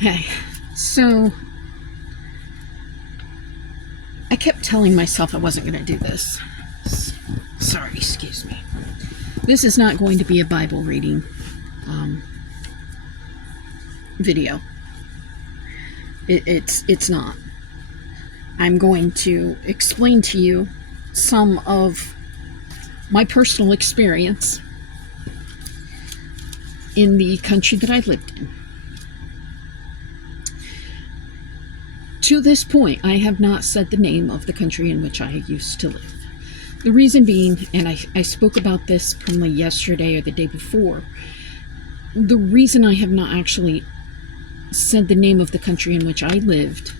Hey, so I kept telling myself I wasn't going to do this. Sorry, excuse me. This is not going to be a Bible reading video. It's not. I'm going to explain to you some of my personal experience in the country that I lived in. To this point, I have not said the name of the country in which I used to live. The reason being, and I spoke about this probably yesterday or the day before, the reason I have not actually said the name of the country in which I lived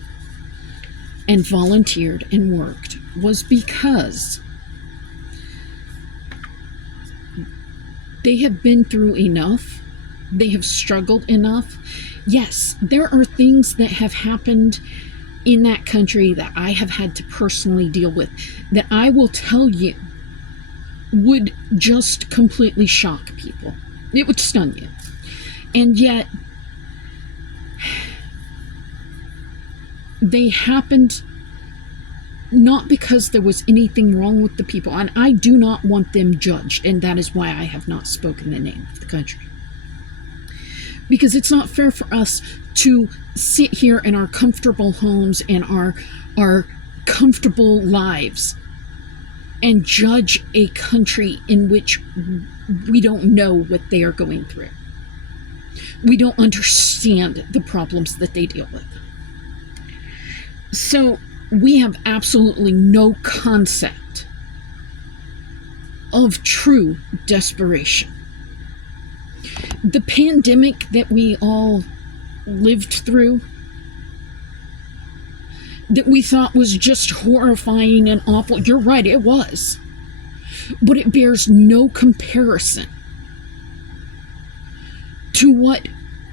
and volunteered and worked was because they have been through enough. They have struggled enough. Yes, there are things that have happened in that country that I have had to personally deal with that I will tell you would just completely shock people. It would stun you. And yet, they happened not because there was anything wrong with the people, and I do not want them judged, and that is why I have not spoken the name of the country. Because it's not fair for us to sit here in our comfortable homes and our comfortable lives and judge a country in which we don't know what they are going through. We don't understand the problems that they deal with. So we have absolutely no concept of true desperation. The pandemic that we all lived through, that we thought was just horrifying and awful, you're right, it was. But it bears no comparison to what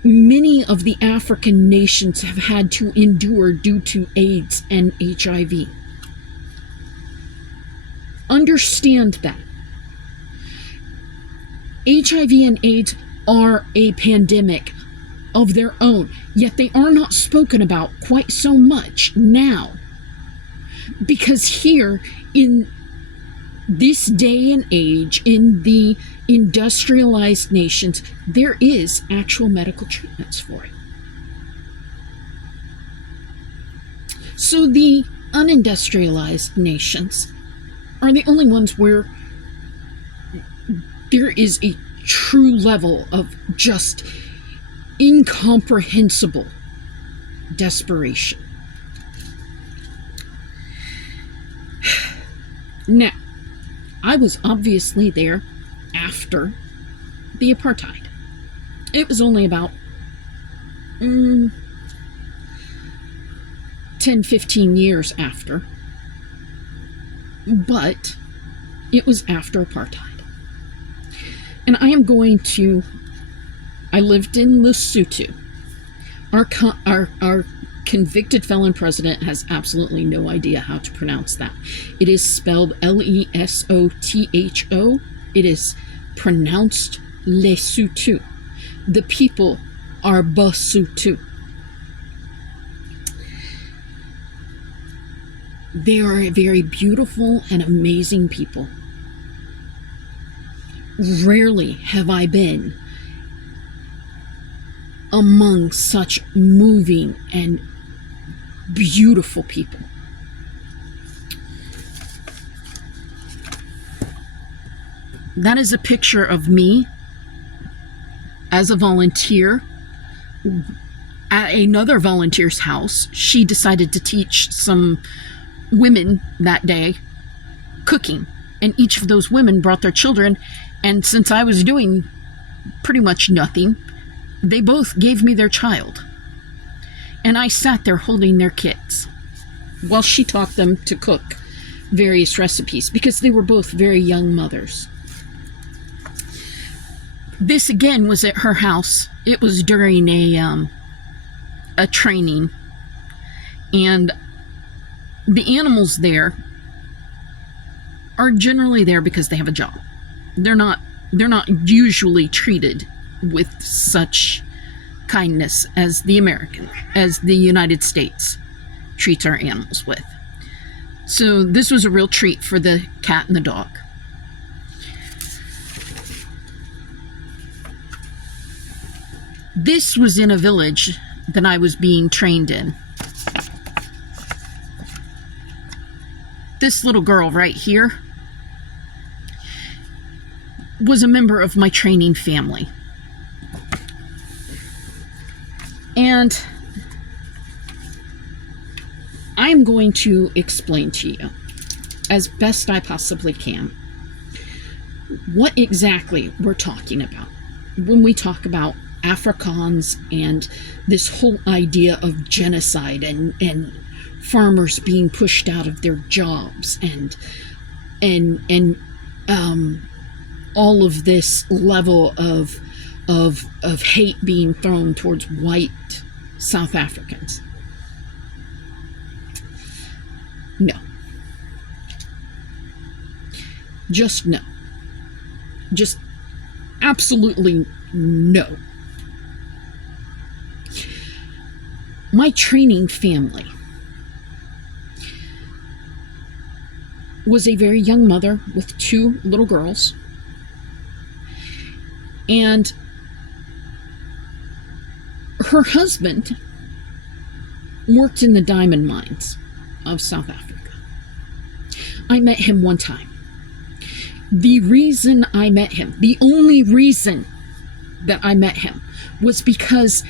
many of the African nations have had to endure due to AIDS and HIV. Understand that. HIV and AIDS are a pandemic of their own, yet they are not spoken about quite so much now. Because here, in this day and age, in the industrialized nations, there is actual medical treatments for it. So the unindustrialized nations are the only ones where there is a true level of just incomprehensible desperation. Now, I was obviously there after the apartheid. It was only about 10-15 years after, but it was after apartheid. And I lived in Lesotho. Our convicted felon president has absolutely no idea how to pronounce that. It is spelled Lesotho. It is pronounced Lesotho. The people are Basotho. They are a very beautiful and amazing people. Rarely have I been among such moving and beautiful people. That is a picture of me as a volunteer at another volunteer's house. She decided to teach some women that day cooking, and each of those women brought their children, and since I was doing pretty much nothing, they both gave me their child. And I sat there holding their kids while she taught them to cook various recipes, because they were both very young mothers. This again was at her house. It was during a training, and the animals there are generally there because they have a job. They're not usually treated with such kindness as the United States treats our animals with. So this was a real treat for the cat and the dog. This was in a village that I was being trained in. This little girl right here was a member of my training family. And I'm going to explain to you, as best I possibly can, what exactly we're talking about when we talk about Afrikaans and this whole idea of genocide and farmers being pushed out of their jobs and all of this level of hate being thrown towards white South Africans. No. Just no. Just absolutely no. My training family was a very young mother with 2 little girls, and her husband worked in the diamond mines of South Africa. I met him one time. The reason I met him, the only reason that I met him, was because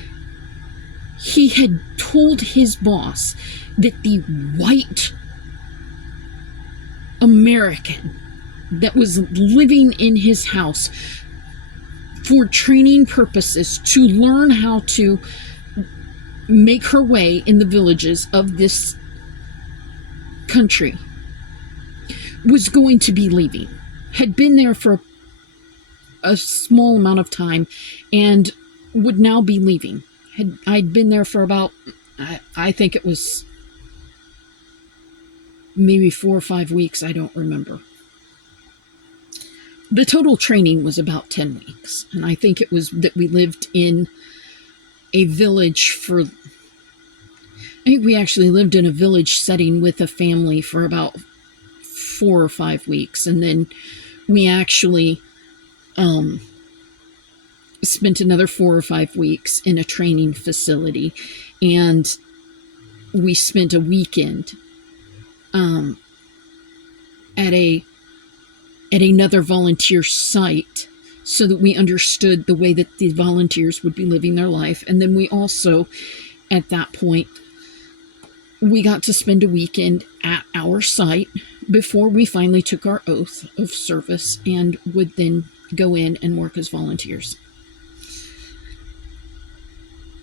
he had told his boss that the white American that was living in his house for training purposes to learn how to make her way in the villages of this country was going to be leaving. Had been there for a small amount of time and would now be leaving. I'd been there for about, I think it was maybe 4 or 5 weeks, I don't remember. The total training was about 10 weeks, and I think it was that we lived in a village for, I think we actually lived in a village setting with a family for about 4 or 5 weeks, and then we actually spent another 4 or 5 weeks in a training facility, and we spent a weekend at another volunteer site so that we understood the way that the volunteers would be living their life. And then we also, at that point, we got to spend a weekend at our site before we finally took our oath of service and would then go in and work as volunteers.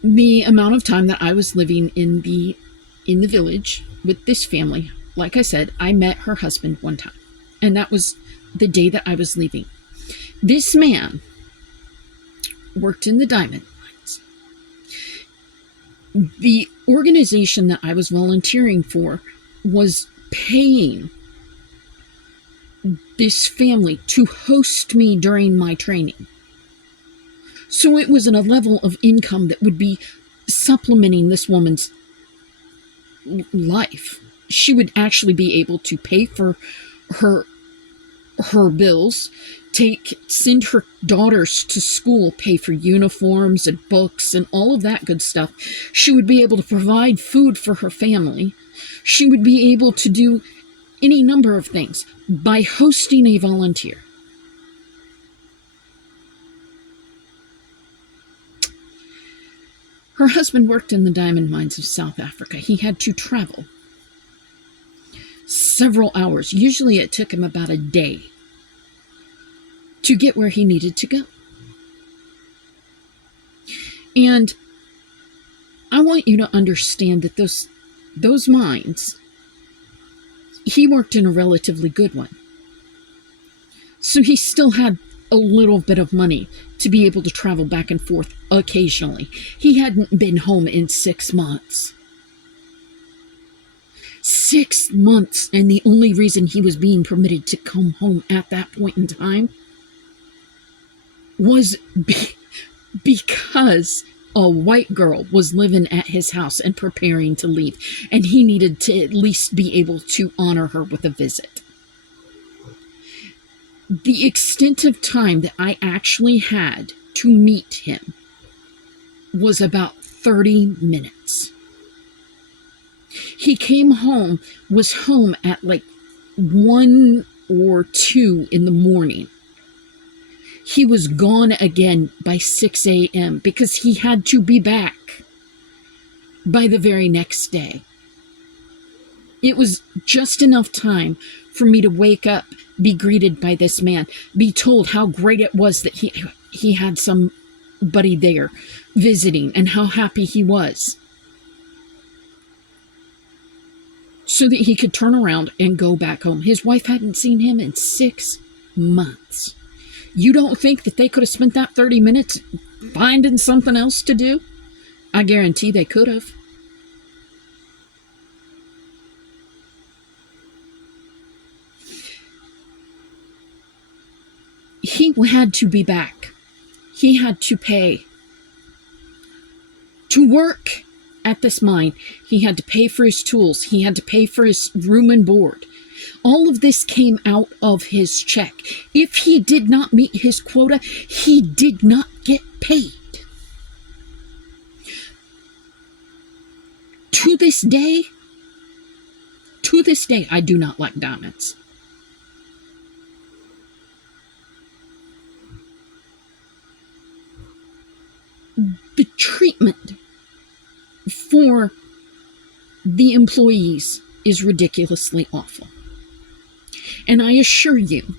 The amount of time that I was living in the village with this family, like I said, I met her husband one time, and that was the day that I was leaving. This man worked in the diamond mines. The organization that I was volunteering for was paying this family to host me during my training. So it was at a level of income that would be supplementing this woman's life. She would actually be able to pay for her bills, send her daughters to school, pay for uniforms and books and all of that good stuff. She would be able to provide food for her family. She would be able to do any number of things by hosting a volunteer. Her husband worked in the diamond mines of South Africa. He had to travel several hours. Usually it took him about a day to get where he needed to go. And I want you to understand that those mines, he worked in a relatively good one. So he still had a little bit of money to be able to travel back and forth occasionally. He hadn't been home in 6 months. 6 months, and the only reason he was being permitted to come home at that point in time was because a white girl was living at his house and preparing to leave, and he needed to at least be able to honor her with a visit. The extent of time that I actually had to meet him was about 30 minutes. He came home, was home at like 1 or 2 in the morning. He was gone again by 6 a.m. because he had to be back by the very next day. It was just enough time for me to wake up, be greeted by this man, be told how great it was that he had somebody there visiting and how happy he was, so that he could turn around and go back home. His wife hadn't seen him in 6 months. You don't think that they could have spent that 30 minutes finding something else to do? I guarantee they could have. He had to be back. He had to pay to work at this mine. He had to pay for his tools. He had to pay for his room and board. All of this came out of his check. If he did not meet his quota, he did not get paid. To this day, I do not like diamonds. The treatment for the employees is ridiculously awful. And I assure you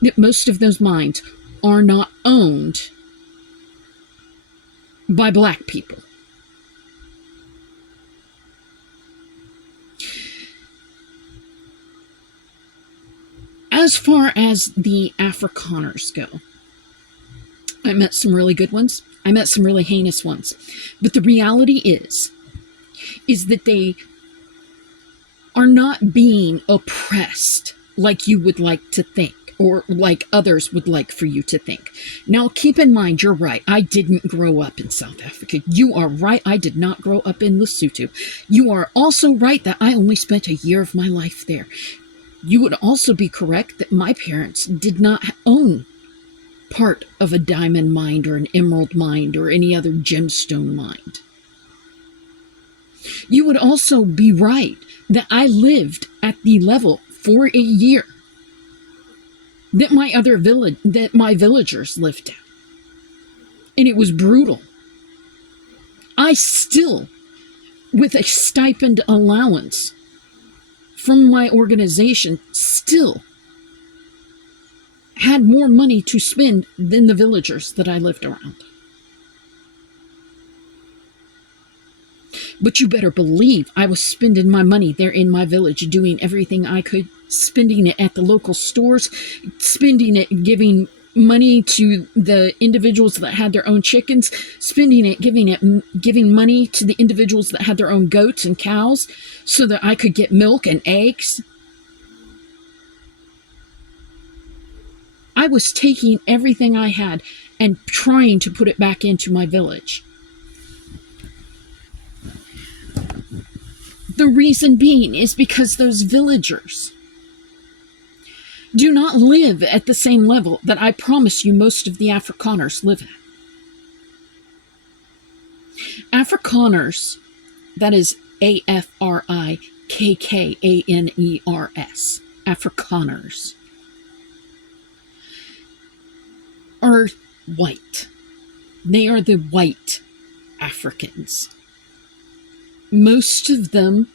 that most of those mines are not owned by black people. As far as the Afrikaners go, I met some really good ones. I met some really heinous ones. But the reality is that they are not being oppressed like you would like to think, or like others would like for you to think. Now, keep in mind, you're right. I didn't grow up in South Africa. You are right. I did not grow up in Lesotho. You are also right that I only spent a year of my life there. You would also be correct that my parents did not own part of a diamond mine or an emerald mine or any other gemstone mine. You would also be right that I lived at the level for a year that my villagers lived at. And it was brutal. I still, with a stipend allowance from my organization, still had more money to spend than the villagers that I lived around. But you better believe I was spending my money there in my village, doing everything I could, spending it at the local stores, spending it giving money to the individuals that had their own chickens, spending it giving money to the individuals that had their own goats and cows so that I could get milk and eggs. I was taking everything I had and trying to put it back into my village. The reason being is because those villagers do not live at the same level that I promise you most of the Afrikaners live at. Afrikaners, that is Afrikkaners, Afrikaners, are white. They are the white Africans. Most of them,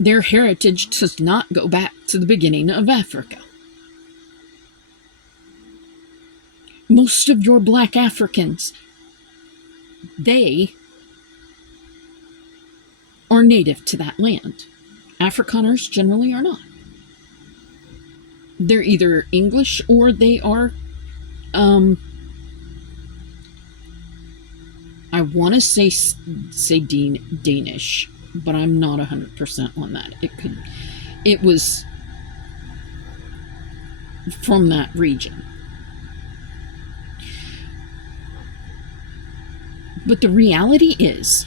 their heritage does not go back to the beginning of Africa. Most of your black Africans, they are native to that land. Afrikaners generally are not. They're either English or they are I want to say Danish, but I'm not 100% on that. It was from that region. But the reality is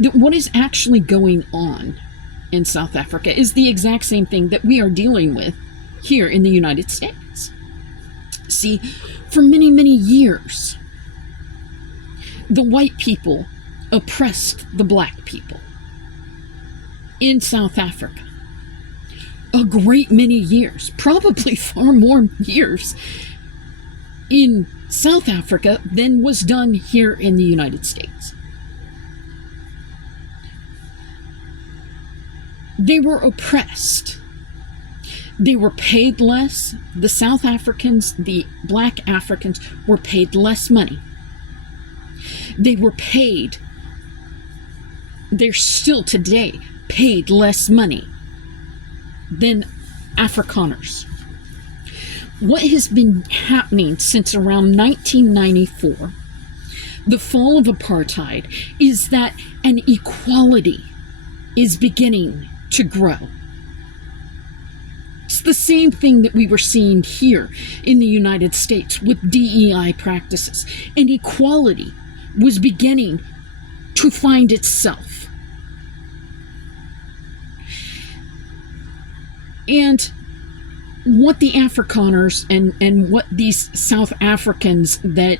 that what is actually going on in South Africa is the exact same thing that we are dealing with here in the United States. See, for many, many years, the white people oppressed the black people in South Africa. A great many years, probably far more years in South Africa than was done here in the United States. They were oppressed. They were paid less. The South Africans, the black Africans, were paid less money. They were paid, they're still today paid less money than Afrikaners. What has been happening since around 1994, the fall of apartheid, is that an equality is beginning to grow. It's the same thing that we were seeing here in the United States with DEI practices. And equality was beginning to find itself. And what the Afrikaners and what these South Africans that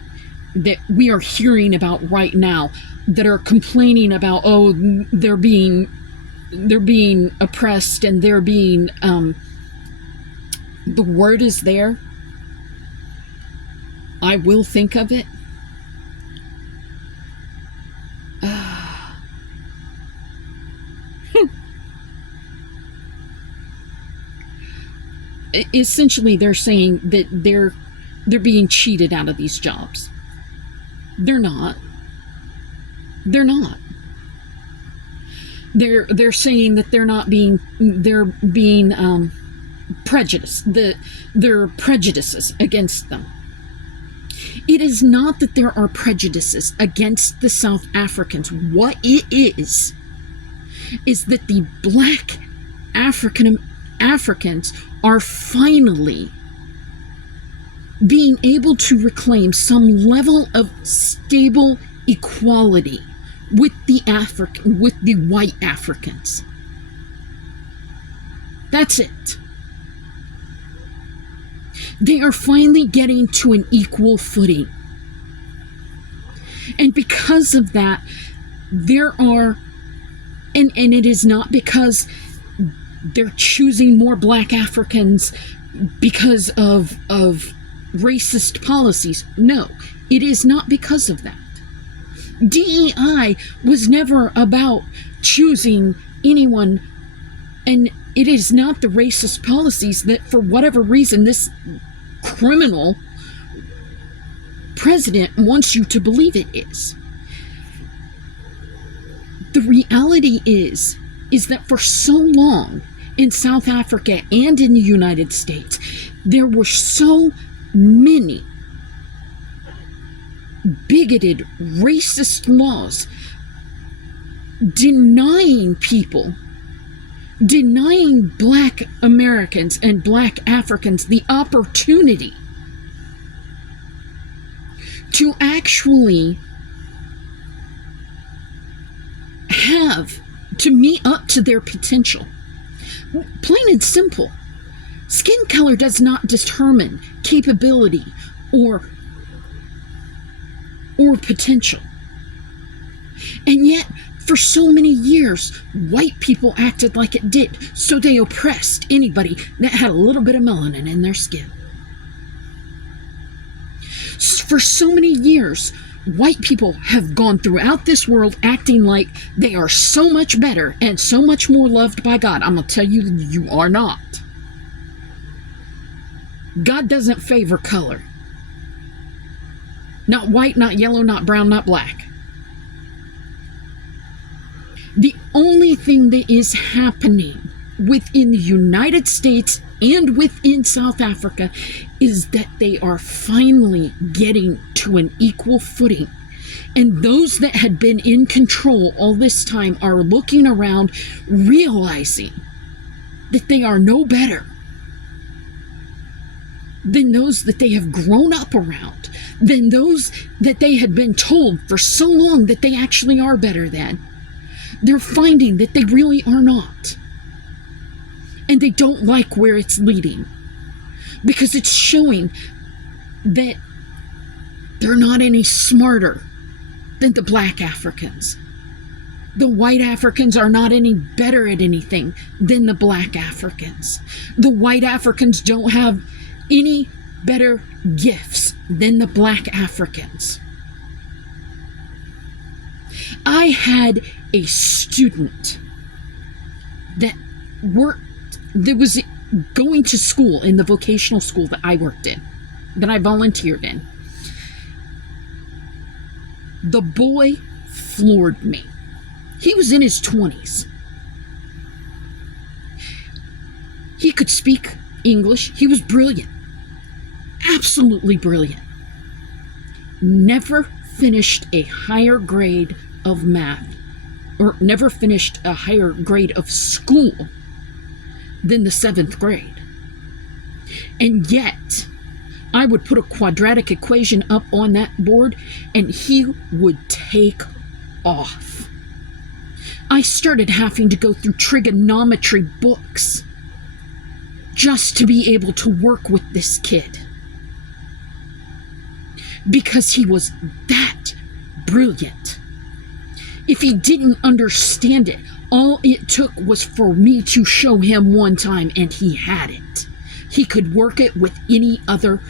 we are hearing about right now, that are complaining about, oh, they're being oppressed and they're being, the word is there. I will think of it. Essentially, they're saying that they're being cheated out of these jobs. They're not. They're not. They're saying that they're being prejudiced. There are prejudices against them. It is not that there are prejudices against the South Africans. What it is that the black Africans are finally being able to reclaim some level of stable equality with the white Africans. That's it. They are finally getting to an equal footing. And because of that, there are, and it is not because they're choosing more black Africans because of racist policies. No, it is not because of that. DEI was never about choosing anyone, and it is not the racist policies that, for whatever reason, this criminal president wants you to believe it is. The reality is that for so long in South Africa and in the United States, there were so many bigoted, racist laws denying black Americans and black Africans the opportunity to actually to meet up to their potential. Plain and simple. Skin color does not determine capability or potential. And yet, for so many years, white people acted like it did, so they oppressed anybody that had a little bit of melanin in their skin. For so many years, white people have gone throughout this world acting like they are so much better and so much more loved by God. I'm going to tell you, you are not. God doesn't favor color. Not white, not yellow, not brown, not black. The only thing that is happening within the United States and within South Africa is that they are finally getting to an equal footing. And those that had been in control all this time are looking around, realizing that they are no better than those that they have grown up around, than those that they had been told for so long that they actually are better than. They're finding that they really are not. And they don't like where it's leading, because it's showing that they're not any smarter than the black Africans. The white Africans are not any better at anything than the black Africans. The white Africans don't have any better gifts than the black Africans. I had a student that was going to school in the vocational school that I worked in, that I volunteered in. The boy floored me. He was in his 20s. He could speak English. He was brilliant. Absolutely brilliant. Never finished a higher grade of math, or never finished a higher grade of school than the 7th grade. And yet, I would put a quadratic equation up on that board and he would take off. I started having to go through trigonometry books just to be able to work with this kid, because he was that brilliant. If he didn't understand it, all it took was for me to show him one time and he had it. He could work it with any other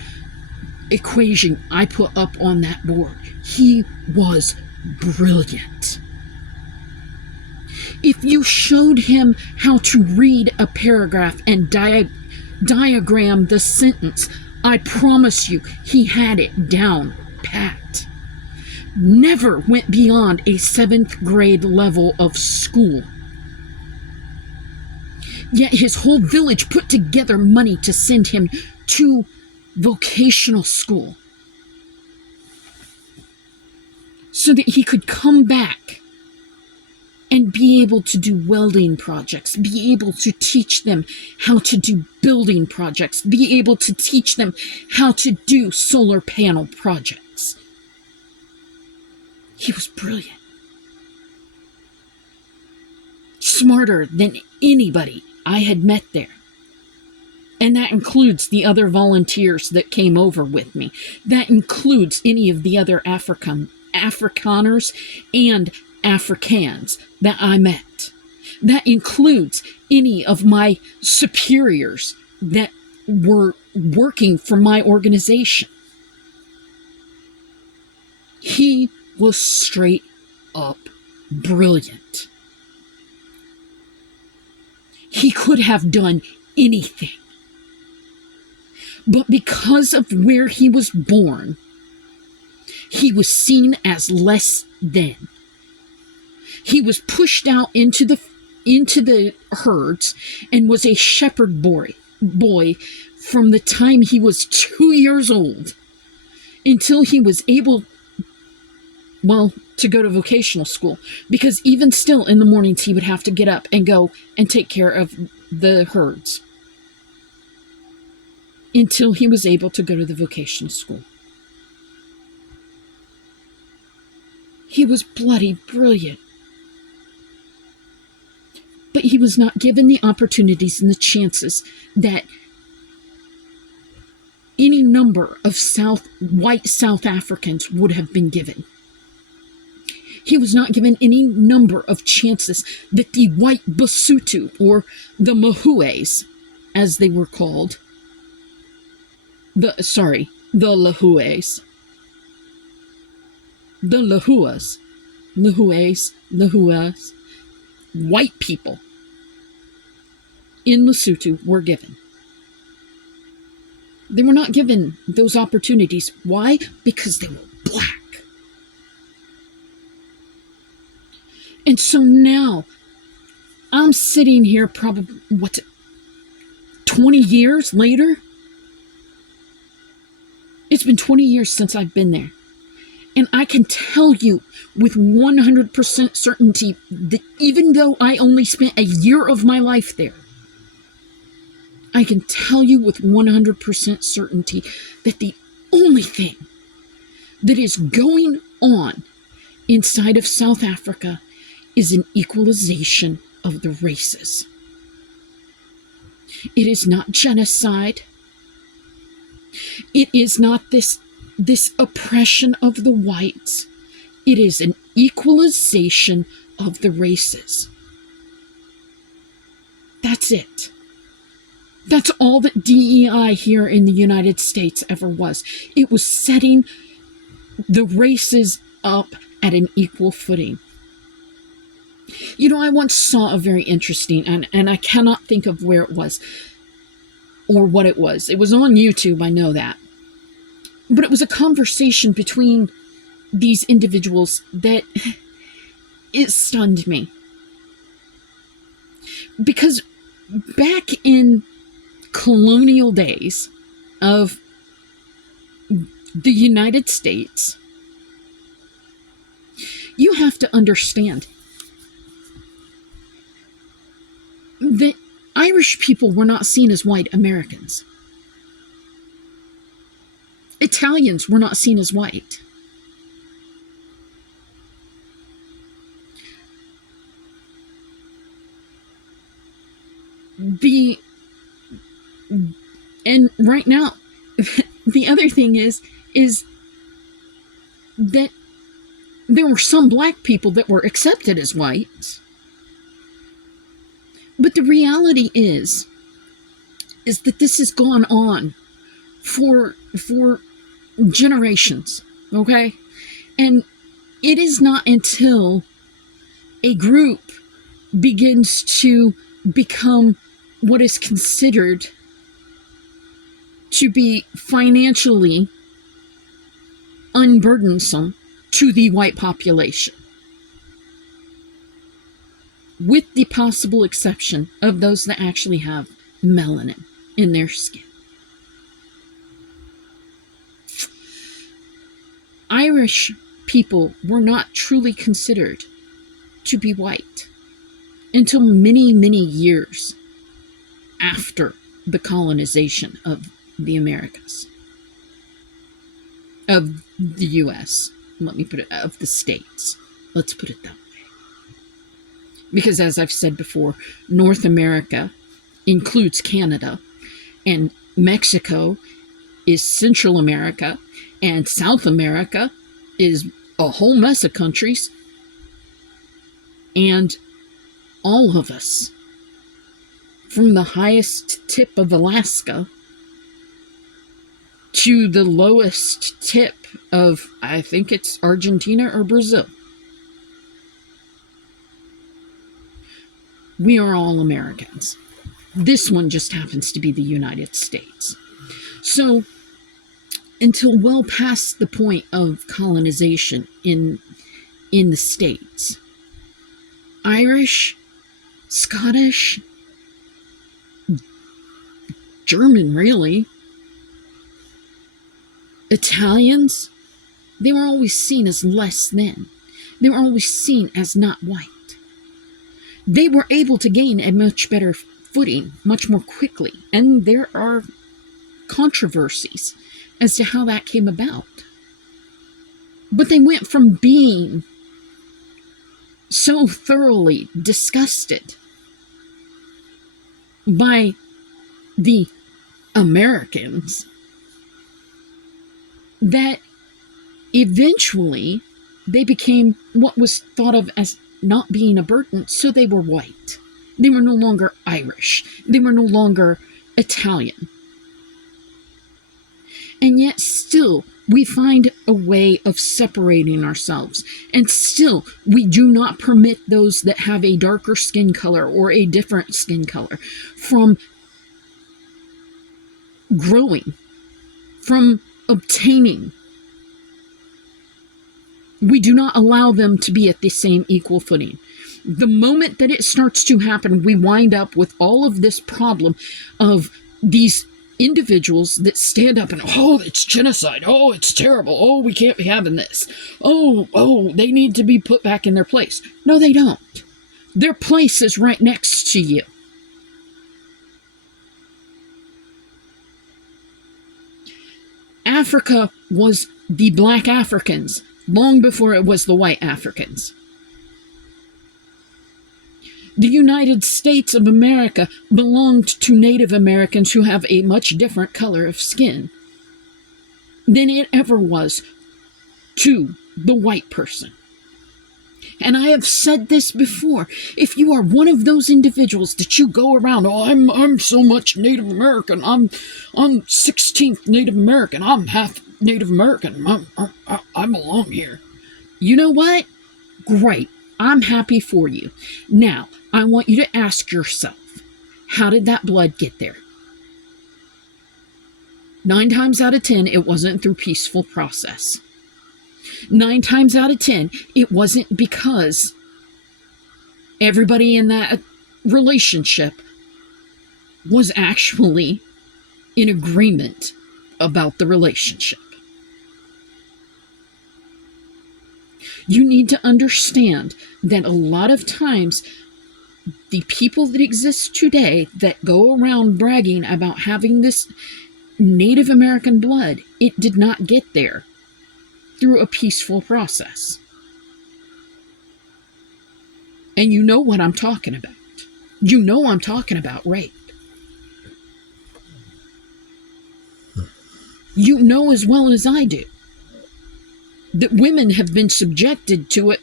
equation I put up on that board. He was brilliant. If you showed him how to read a paragraph and diagram the sentence, I promise you he had it down pat. Never went beyond a 7th grade level of school. Yet his whole village put together money to send him to vocational school so that he could come back and be able to do welding projects, be able to teach them how to do building projects, be able to teach them how to do solar panel projects. He was brilliant. Smarter than anybody I had met there. And that includes the other volunteers that came over with me. That includes any of the other Afrikaners and Afrikaans that I met. That includes any of my superiors that were working for my organization. He was straight up brilliant. He could have done anything. But because of where he was born, he was seen as less than. He was pushed out into the herds and was a shepherd boy from the time he was 2 years old until he was able, to go to vocational school. Because even still in the mornings he would have to get up and go and take care of the herds until he was able to go to the vocational school. He was bloody brilliant. But he was not given the opportunities and the chances that any number of white South Africans would have been given. He was not given any number of chances that the white Basotho, or the Mahues, as they were called, the Lahues, white people in Lesotho were given. They were not given those opportunities. Why? Because they were black. And so now, I'm sitting here probably, 20 years later? It's been 20 years since I've been there. And I can tell you with 100% certainty that even though I only spent a year of my life there, I can tell you with 100% certainty that the only thing that is going on inside of South Africa is an equalization of the races. It is not genocide. It is not this oppression of the whites. It is an equalization of the races. That's it. That's all that DEI here in the United States ever was. It was setting the races up at an equal footing. You know, I once saw a very interesting, and I cannot think of where it was or what it was. It was on YouTube, I know that. But it was a conversation between these individuals that it stunned me. Because back in colonial days of the United States, you have to understand that Irish people were not seen as white Americans. Italians were not seen as white. And right now, the other thing is that there were some black people that were accepted as whites. But the reality is that this has gone on for generations, okay? And it is not until a group begins to become what is considered to be financially unburdensome to the white population, with the possible exception of those that actually have melanin in their skin. Irish people were not truly considered to be white until many, many years after the colonization of the Americas, of the U.S., let me put it, of the states. Let's put it that way. Because as I've said before, North America includes Canada, and Mexico is Central America, and South America is a whole mess of countries. And all of us, from the highest tip of Alaska to the lowest tip of, I think it's Argentina or Brazil, we are all Americans. This one just happens to be the United States. So, until well past the point of colonization in the States, Irish, Scottish, German, really, Italians, they were always seen as less than. They were always seen as not white. They were able to gain a much better footing much more quickly, and there are controversies as to how that came about. But they went from being so thoroughly disgusted by the Americans that eventually they became what was thought of as not being a burden, so they were white. They were no longer Irish. They were no longer Italian. And yet still, we find a way of separating ourselves. And still, we do not permit those that have a darker skin color or a different skin color from growing, from obtaining. We do not allow them to be at the same equal footing. The moment that it starts to happen, we wind up with all of this problem of these individuals that stand up and, oh, it's genocide. Oh, it's terrible. Oh, we can't be having this. Oh, they need to be put back in their place. No, they don't. Their place is right next to you. Africa was the black Africans long before it was the white Africans. The United States of America belonged to Native Americans who have a much different color of skin than it ever was to the white person. And I have said this before. If you are one of those individuals that you go around, oh, I'm so much Native American. I'm 16th Native American. I'm half Native American. I belong here. You know what? Great. I'm happy for you. Now, I want you to ask yourself, how did that blood get there? 9 times out of 10, it wasn't through peaceful process. 9 times out of 10, it wasn't because everybody in that relationship was actually in agreement about the relationship. You need to understand that a lot of times the people that exist today that go around bragging about having this Native American blood, it did not get there through a peaceful process. And you know what I'm talking about. You know I'm talking about rape. You know as well as I do that women have been subjected to it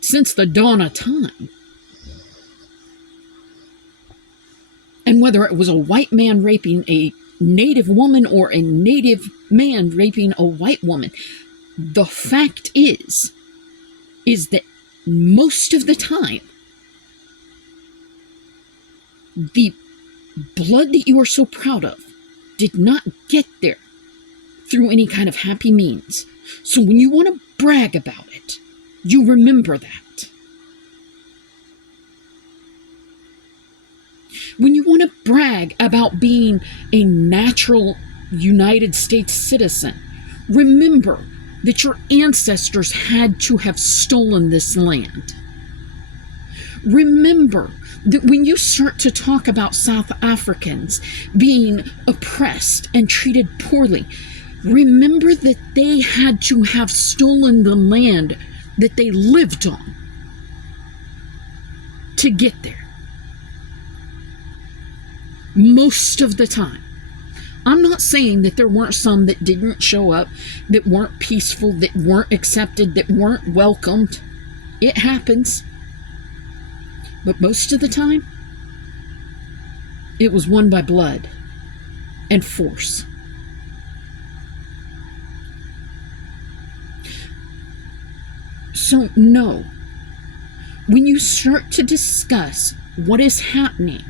since the dawn of time. And whether it was a white man raping a Native woman or a Native man raping a white woman, the fact is that most of the time, the blood that you are so proud of did not get there through any kind of happy means. So when you want to brag about it, you remember that. When you want to brag about being a natural United States citizen, remember that your ancestors had to have stolen this land. Remember that when you start to talk about South Africans being oppressed and treated poorly, remember that they had to have stolen the land that they lived on to get there. Most of the time. I'm not saying that there weren't some that didn't show up, that weren't peaceful, that weren't accepted, that weren't welcomed. It happens. But most of the time, it was won by blood and force. So, no. When you start to discuss what is happening,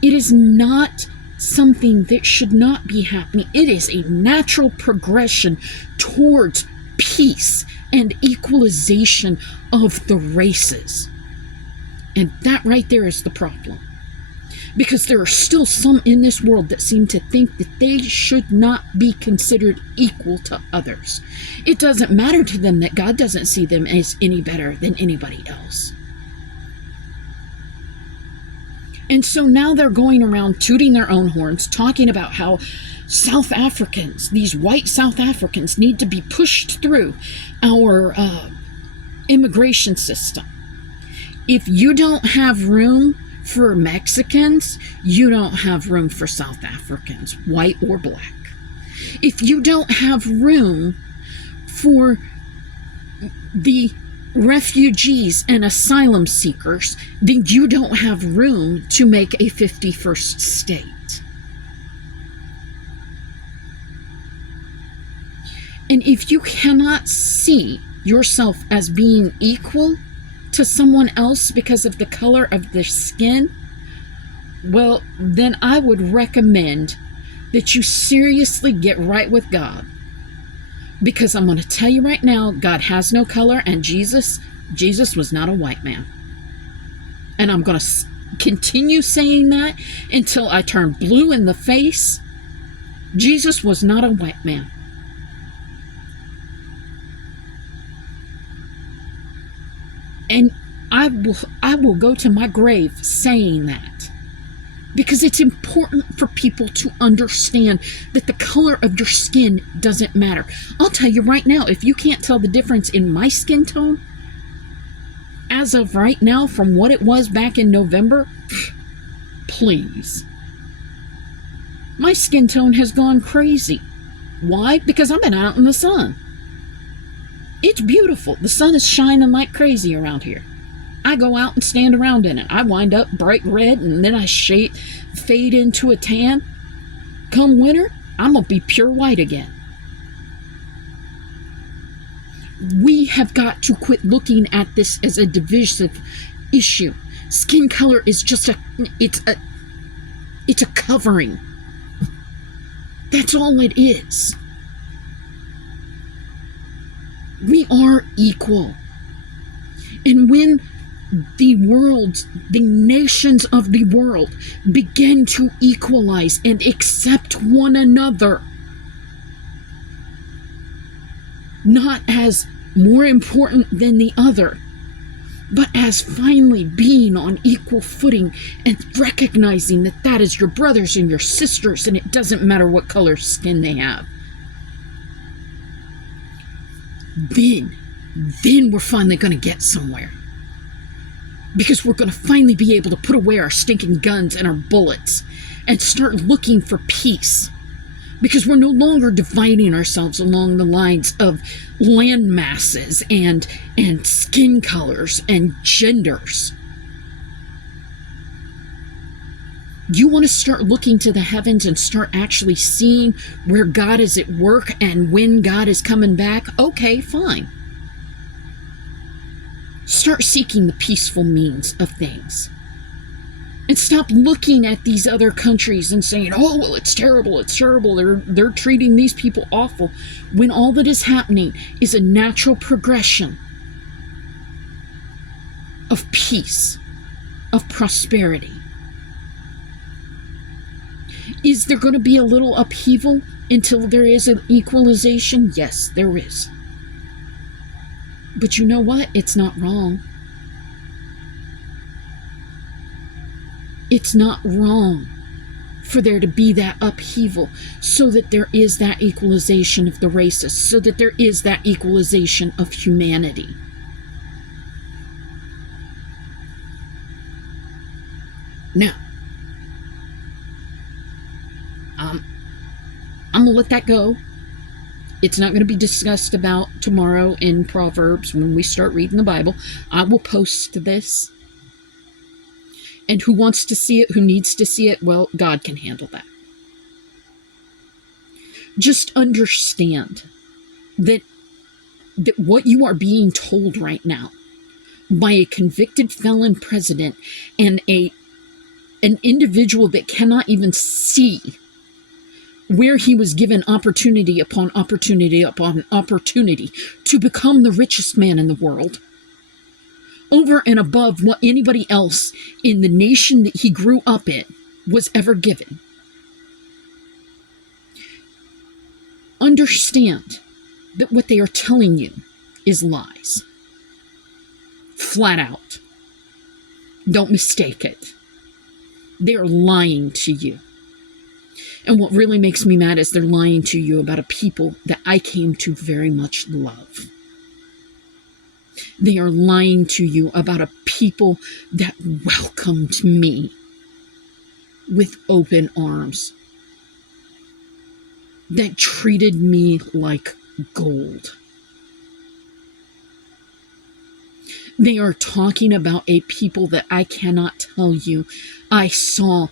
it is not something that should not be happening. It is a natural progression towards peace and equalization of the races. And that right there is the problem. Because there are still some in this world that seem to think that they should not be considered equal to others. It doesn't matter to them that God doesn't see them as any better than anybody else. And so now they're going around tooting their own horns, talking about how South Africans, these white South Africans, need to be pushed through our immigration system. If you don't have room for Mexicans, you don't have room for South Africans, white or black. If you don't have room for the refugees and asylum seekers, then you don't have room to make a 51st state. And if you cannot see yourself as being equal to someone else because of the color of their skin, well, then I would recommend that you seriously get right with God. Because I'm going to tell you right now, God has no color, and Jesus was not a white man. And I'm going to continue saying that until I turn blue in the face. Jesus was not a white man. And I will go to my grave saying that. Because it's important for people to understand that the color of your skin doesn't matter. I'll tell you right now, if you can't tell the difference in my skin tone, as of right now, from what it was back in November, please. My skin tone has gone crazy. Why? Because I've been out in the sun. It's beautiful. The sun is shining like crazy around here. I go out and stand around in it. I wind up bright red, and then I fade into a tan. Come winter, I'm going to be pure white again. We have got to quit looking at this as a divisive issue. Skin color is just it's a covering. That's all it is. We are equal. And when the nations of the world begin to equalize and accept one another, not as more important than the other, but as finally being on equal footing and recognizing that that is your brothers and your sisters, and it doesn't matter what color skin they have, then we're finally going to get somewhere. Because we're going to finally be able to put away our stinking guns and our bullets and start looking for peace. Because we're no longer dividing ourselves along the lines of land masses and skin colors and genders. You want to start looking to the heavens and start actually seeing where God is at work and when God is coming back? Okay, fine. Start seeking the peaceful means of things. And stop looking at these other countries and saying, oh, well, it's terrible, they're treating these people awful, when all that is happening is a natural progression of peace, of prosperity. Is there going to be a little upheaval until there is an equalization? Yes, there is. But you know what? It's not wrong. It's not wrong for there to be that upheaval so that there is that equalization of the races, so that there is that equalization of humanity. Now, I'm going to let that go. It's not going to be discussed about tomorrow in Proverbs when we start reading the Bible. I will post this. And who wants to see it, who needs to see it, well, God can handle that. Just understand that what you are being told right now by a convicted felon president and an individual that cannot even see where he was given opportunity upon opportunity upon opportunity to become the richest man in the world, over and above what anybody else in the nation that he grew up in was ever given. Understand that what they are telling you is lies. Flat out. Don't mistake it. They are lying to you. And what really makes me mad is they're lying to you about a people that I came to very much love. They are lying to you about a people that welcomed me with open arms, that treated me like gold. They are talking about a people that I cannot tell you I saw.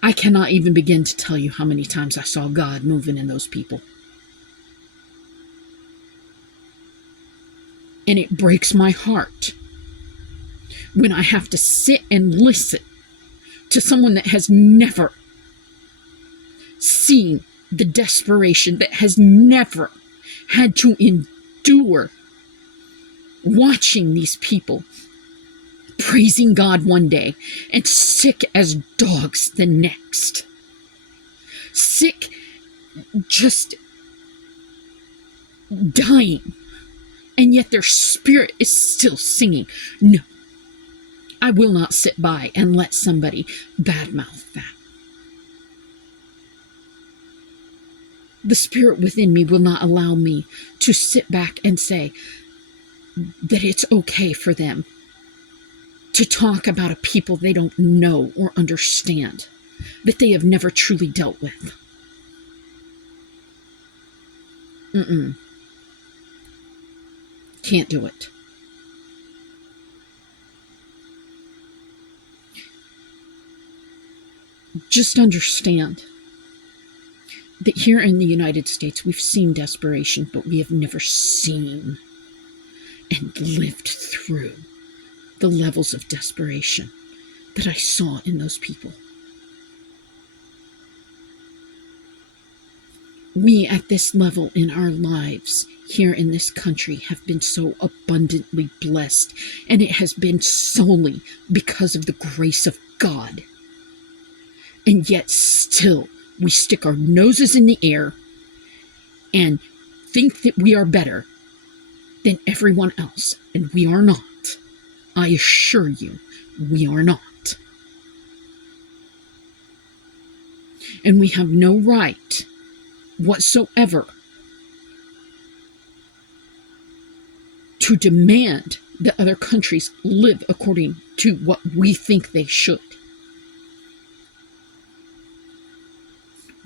I cannot even begin to tell you how many times I saw God moving in those people. And it breaks my heart when I have to sit and listen to someone that has never seen the desperation, that has never had to endure watching these people praising God one day and sick as dogs the next. Sick, just dying. And yet their spirit is still singing. No, I will not sit by and let somebody badmouth that. The spirit within me will not allow me to sit back and say that it's okay for them to talk about a people they don't know or understand, that they have never truly dealt with. Can't do it. Just understand that here in the United States, we've seen desperation, but we have never seen and lived through the levels of desperation that I saw in those people. We at this level in our lives here in this country have been so abundantly blessed, and it has been solely because of the grace of God. And yet still we stick our noses in the air and think that we are better than everyone else, and we are not. I assure you, we are not. And we have no right whatsoever to demand that other countries live according to what we think they should.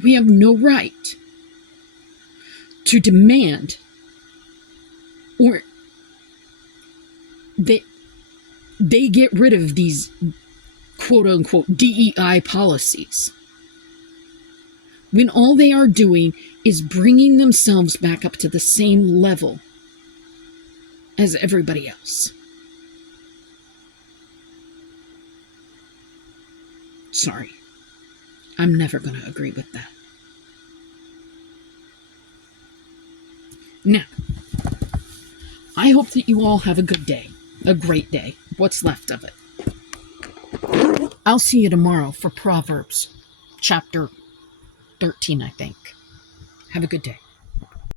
We have no right to demand or that they get rid of these quote-unquote DEI policies, when all they are doing is bringing themselves back up to the same level as everybody else. Sorry, I'm never going to agree with that. Now, I hope that you all have a good day, a great day, what's left of it. I'll see you tomorrow for Proverbs chapter 13, I think. Have a good day.